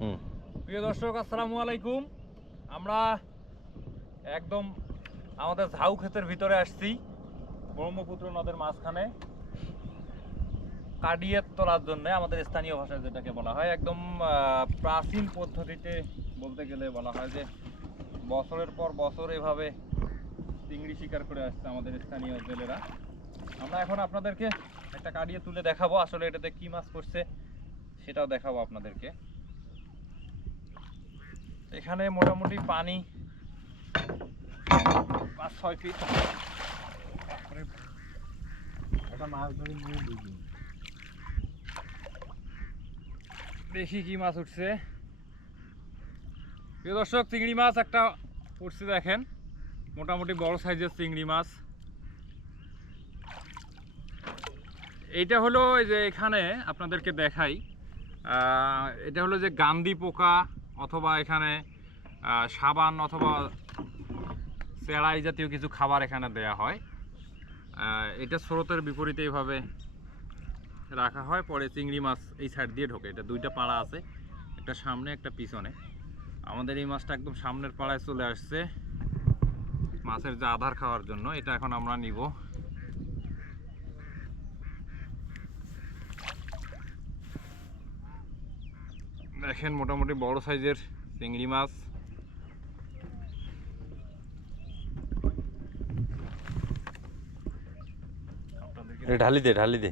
প্রিয় দর্শক, আসসালামু আলাইকুম। আমরা একদম আমাদের ঝাউ ক্ষেতের ভিতরে আসছি, ব্রহ্মপুত্র নদের মাঝখানে কাডিয়ে তোলার জন্য। আমাদের স্থানীয় ভাষায় যেটাকে বলা হয়, একদম প্রাচীন পদ্ধতিতে বলতে গেলে বলা হয় যে বছরের পর বছর এভাবে চিংড়ি শিকার করে আসছে আমাদের স্থানীয় জেলেরা। আমরা এখন আপনাদেরকে একটা কাডিয়ে তুলে দেখাবো, আসলে এটাতে কি মাছ পড়ছে সেটাও দেখাবো আপনাদেরকে। এখানে মোটামুটি পানি 5-6 ফিট। দেখি কি মাছ উঠছে। প্রিয় দর্শক, চিংড়ি মাছ একটা উঠছে, দেখেন মোটামুটি বড় সাইজের চিংড়ি মাছ। এইটা হলো এই যে এখানে আপনাদেরকে দেখাই, এটা হলো যে গান্ধী পোকা অথবা এখানে সাবান অথবা চেড়াই জাতীয় কিছু খাবার এখানে দেয়া হয়। এটা স্রোতের বিপরীতে এইভাবে রাখা হয়, পরে চিংড়ি মাছ এই সাইড দিয়ে ঢোকে। এটা দুইটা পাড়া আছে, একটা সামনে একটা পিছনে। আমাদের এই মাছটা একদম সামনের পাড়ায় চলে আসছে মাছের যে আধার খাওয়ার জন্য। এটা এখন আমরা নিব। দেখেন মোটামুটি বড় সাইজের চিংড়ি মাছ। ঢালি দে